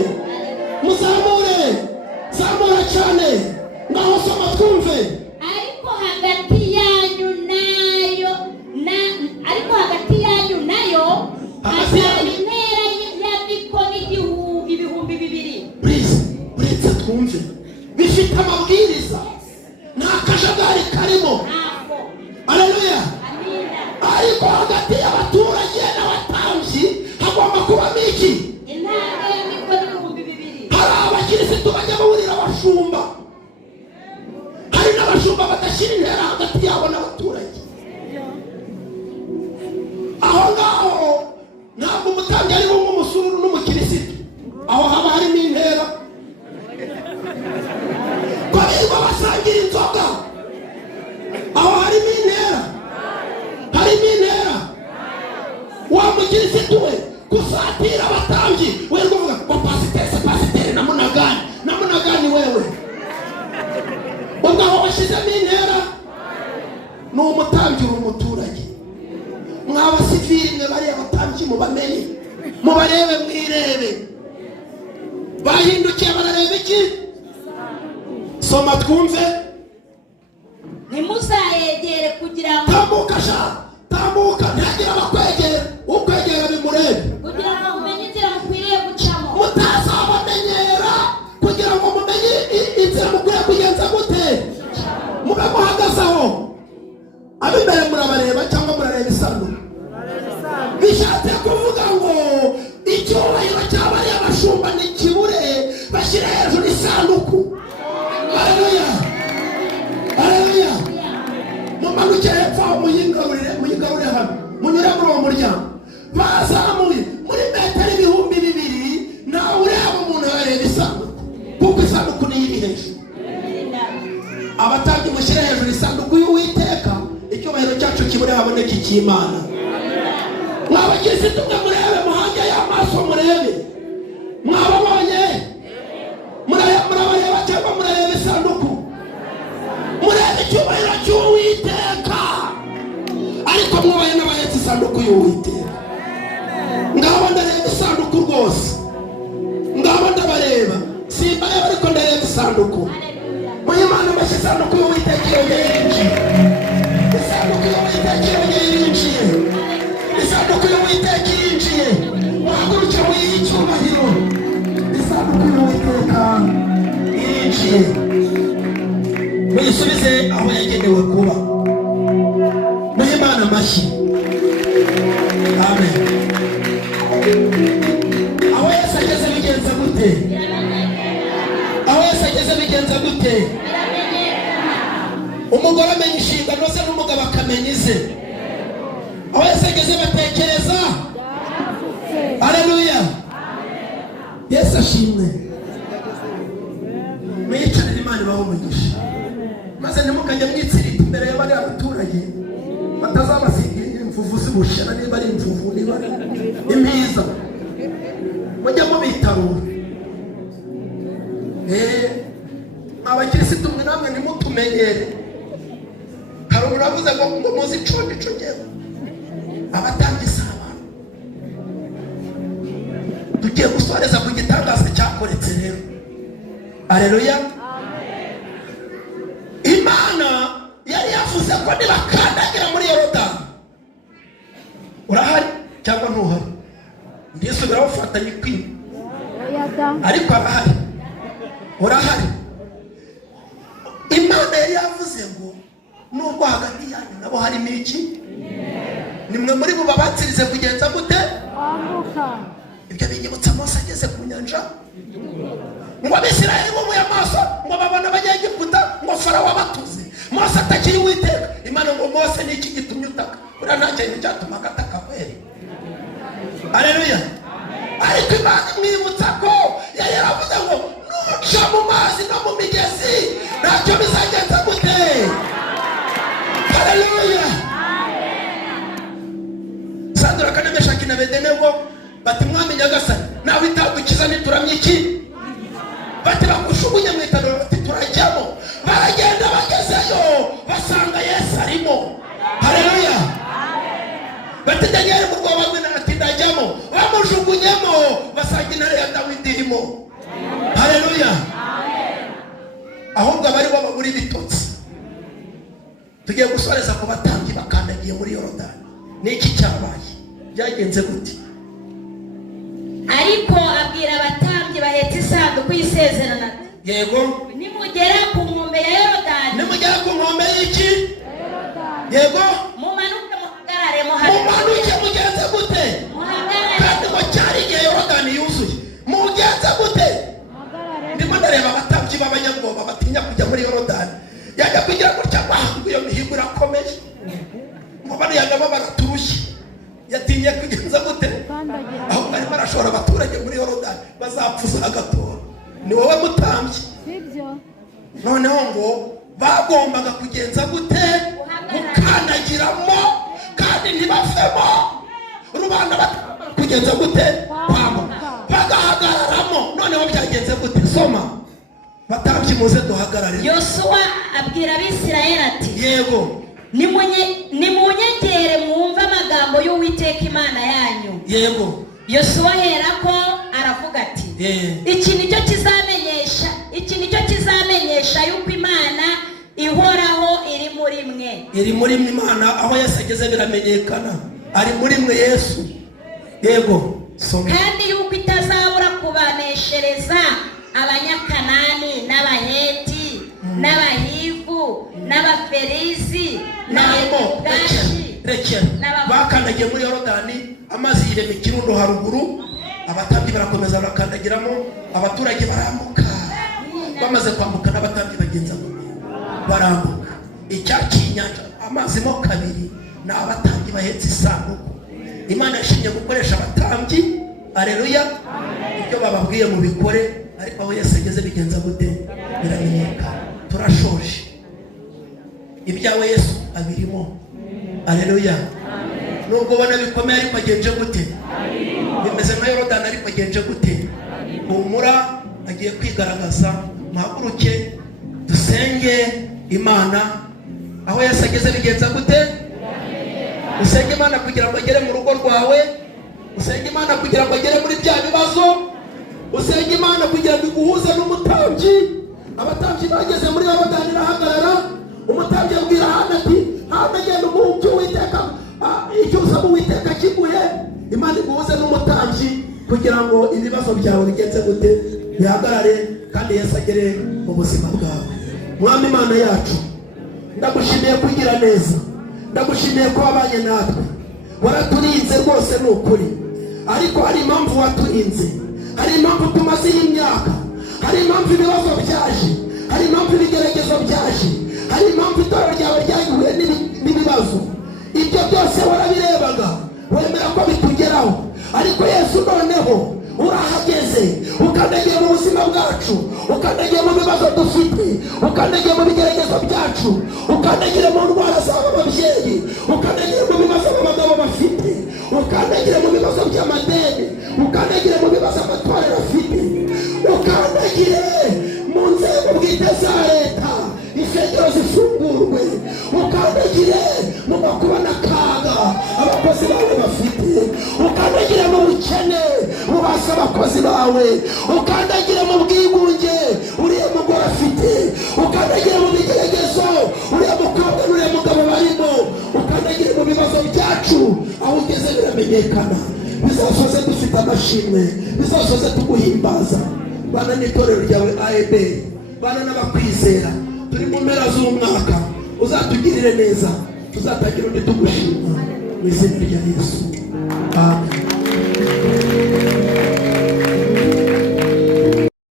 Muzamure. Zamura cyane. Ngaho soma twumve. Ariko hagati yanyu nayo hazaba intera y'amikono ibihumbi 2,000. Uretse twumve. Bifite amabwiriza. Nta kajagari karimo. Haleluya. Amina. Ariko hagati y'abaturage n'abatambyi hagomba kubamo iki? Intara y'amikono 2,000. Hari abakirisitu bajya bahurira abashumba, hari n'abashumba badashyira intera hagati yabo n'abaturage. Aho ngaho ntabwo umutambyi ari bumwe umusururu n'umukirisitu, aho haba harimo intera. Ko birirwa basangira inzoga, aho harimo intera. Wa mukirisitu we gusatira abatambyi we kuvuga ngo pasiteri na munagani wewe ubwo aho washyizemo intera ni umutambyi uri umuturage. Mw'abasivili mwe bariya abatambyi mubamenye mubarebe mwirebe bahindukiye barareba iki? Soma twumve. Ntimuzayegere kugira ngo tambuka ntagira abakwegera ukwegera bimurebe kugira ngo mumenye inzira mukwiriye gucamo. Mutazabamenyera kugira ngo mumenye inzira mukwiriye kugenza gute mube muhagazeho. Ab'imbere murabareba cyangwa murareba isanduku? Bishatse kuvuga ngo icyubahiro cy'abari abashumba nikibure bashyire hejuru isanduku. Haleluya. Mumanuke hepfo muyigarurire hano munyure muri uwo muryango bazamuye muri metero 2,000 nawe ureba umuntu yareba isanduku kuko isanduku niyo iri hejuru. Abatambyi mushyire hejuru isanduku y'Uwiteka icyubahiro cyacu kibure haboneke icy'Imana. Mwabakirisitu mwe murebe muhange y'amaso murebe mwababonye murabareba cyangwa murareba isanduku murebe icyubahiro cy'Uwiteka ariko mwubahe n'abahetse isanduku y'Uwiteka. Ngabo ndareba isanduku rwose ngabo ndabareba simbareba ariko ndareba isanduku. Muyimana amashyi isanduku y'Uwiteka yongeye yinjiye. Isanduku y'Uwiteka yongeye yinjiye. Isanduku y'Uwiteka yinjiye. Muhaguruke muyihe icyubahiro. Isanduku y'Uwiteka yinjiye. Muyisubize aho yagenewe kuba. Muyimana amashyi. Amen. Aho Yesu ageze bigenza gute? Aho Yesu ageze bigenza gute? Umugore amenya inshingano ze n'umugabo akamenya ize. Aho Yesu ageze batekereza. Haleluya. Yesu ashimwe. Mwicarire Imana ibahe umugisha. Maze ntimukajye mwitsirika imbere y'abari abaturage batazabasigira imvuvu z'ubushera niba ari imvuvu niba ari impiza mujya mubitarura. Abakirisitu mwe namwe ntimutumenyere. Hari uravuze ngo muzi icungeho abatambyi saba tugiye gusoreza ku gitangaza cyakoretse rero. Haleluya. Imana yari yavuze ko nibakandagira muri Yorodani. Urahari cyangwa ntuhari? Ndisubira bafatanye kwima ariko arahari. Urahari. Imana yari yavuze ngo nubwo hagati yanyu nabo harimo iki nimwe muri bo babatsirize kugenza gute ibyo binyibutsa Mose ageze ku nyanja ngo Abisirayeli bumuye amaso ngo babona Abanyegiputa ngo Farawo abatuze. Mose atakiri Uwiteka. Imana ngo Mose ni iki gitumye utaka? Uriya nta kintu cyatuma agataka kweri. Haleluya. Ariko Imana imwibutsa ko yari yaravuze ngo nuca mu mazi no mu migezi ntacyo bizagenza gute. Haleluya. Sandra Kane Meshaki na Abedenego bati mwami Nyagasani nawe itagukiza nituramye iki? Bati bakushugunye mu itanura bati turajyamo. Baragenda bagezeyo basanga Yesu arimo. Haleluya. Bati Daniel mu rwobo rw'intare ati ndajyamo. Bamujugunyemo basanga intare ya Dawidi irimo. Haleluya. Ahubwo abari bo baburi bitotsi. Tugiye gusoreza ku batambyi bakandagiye muri Yorodani. Niki cyabaye? Byagenze gute? Ariko abwira abatambyi bahetse isanduku y'isezerano ati yego nimugera ku nkombe ya Yorodani. Nimugera ku nkombe y'iki? Yego mumanuke muhagarare muhagarare. Mumanuke mugenze gute? Muhagarare. Kandi ngo cyari igihe Yorodani yuzuye. Mugenze gute? Ndimo ndareba abatambyi b'abanyabwoba batinya kujya muri Yorodani. Yajya kugira gutya ngo iyo mihigo irakomeye. Ngo bariya nabo baraturushye. Yatinye kugenza gute? Aho barimo barashora abaturage muri Yorodani bazapfuza agatora. Ni wowe mutambyi. Noneho ngo bagombaga kugenza gute? Gukandagiramo kandi ntibavemo. Rubanda kubigenza gute? Kwambuka. Bagahagararamo. Noneho byagenze gute? Soma. Batambyi muze duhagarare. Yosuwa abwira Abisirayeli ati, yego, nimunyegere mwumve amagambo y'Uwiteka Imana yanyu. yego. Yosuwa aherako aravuga ati, iki nicyo kizamenyesha yuko Imana ihoraho iri muri mwe. Iri muri mwe. Imana aho Yesu ageze biramenyekana, ari muri mwe Yesu. Yego, soma. Kandi yuko itazabura kubaneshereza Abanyakanani n'Abaheti n'Abahivu n'Abaferizi n'Abayebugashi. Bakandagiye muri Yorodani, amazi yirema ikirundo haruguru, abatambyi barakomeza barakandagiramo, abaturage barambuka. Bamaze kwambuka n'abatambyi bagenza barambuka icyakinyanja amazi mo kabiri, na abatambyi bahetse isanduku. Imana yashimye gukoresha abatambyi. Haleluya. Ibyo bababwiye mu bikore, ariko aho Yesu ageze bigenza gute? Biramenyekana. Turashoje. Ibyawe Yesu abirimo. Haleluya. Nubwo ubona bikomeye ariko agenje gute? Bimeze nka Yorodani ariko agenje gute? Humura, agiye kwigaragaza. Muhaguruke dusenge Imana. Aho Yesu ageze bigenza gute? Usenge Imana kugira ngo agere mu rugo rwawe. Usenge Imana kugira ngo agere muri bya bibazo. Usenge Imana kugira ngo iguhuze n'umutambyi. Abatambyi bageze muri Yorodani arahagarara. Umutambyi abwira Hana ati, Hana genda umuhe Uwiteka, icyo usaba Uwiteka kiguhe. Imana iguhuze n'umutambyi kugira ngo ibibazo byawe bigenze gute? Bihagarare kandi Yesu agere mu buzima bwawe. Mwami Imana yacu, ndagushimiye kugira neza. Ndagushimiye ko wabanye natwe. Waraturinze rwose ni ukuri. Ariko hari impamvu waturinze. Hari impamvu tumaze imyaka. Hari impamvu ibibazo byaje. Hari impamvu ibigeragezo byaje. Hari impamvu itorero ryawe ryagihuye n'ibibazo. Ibyo byose warabirebaga, wemera ko bitugeraho. Ariko Yesu noneho urahageze, ukandagiye mu buzima bwacu, ukandagiye mu bibazo dufite, ukandagiye mu bigeragezo byacu, ukandagiye mu ndwara z'ababyeyi, ukandagiye mu bibazo abagabo bafite, ukandagiye mu bibazo by'amadeni, ukandagiye mu bibazo amatwariro afite, ukandagiye mu nzego bwite za leta, insengero zifungurwe, ukandagire mu makuba n'akaga abakozi bawe bafite, ukandagire mu bukene bubasa abakozi bawe, ukandagire mu bwigunge uriya mugore afite, ukandagire mu bigeragezo uriya mukobwa n'uriya mugabo barimo, ukandagire mu bibazo byacu. Aho ugeze biramenyekana, bizasoze dufite amashimwe, bizasoze tuguhimbaza. Bana n'itorero ryawe AEB, bana n'abakwizera, turi mu mpera z'umwaka, uzatugirire neza, tuzatangira undi tugushima mu izina rya Yesu. Amen.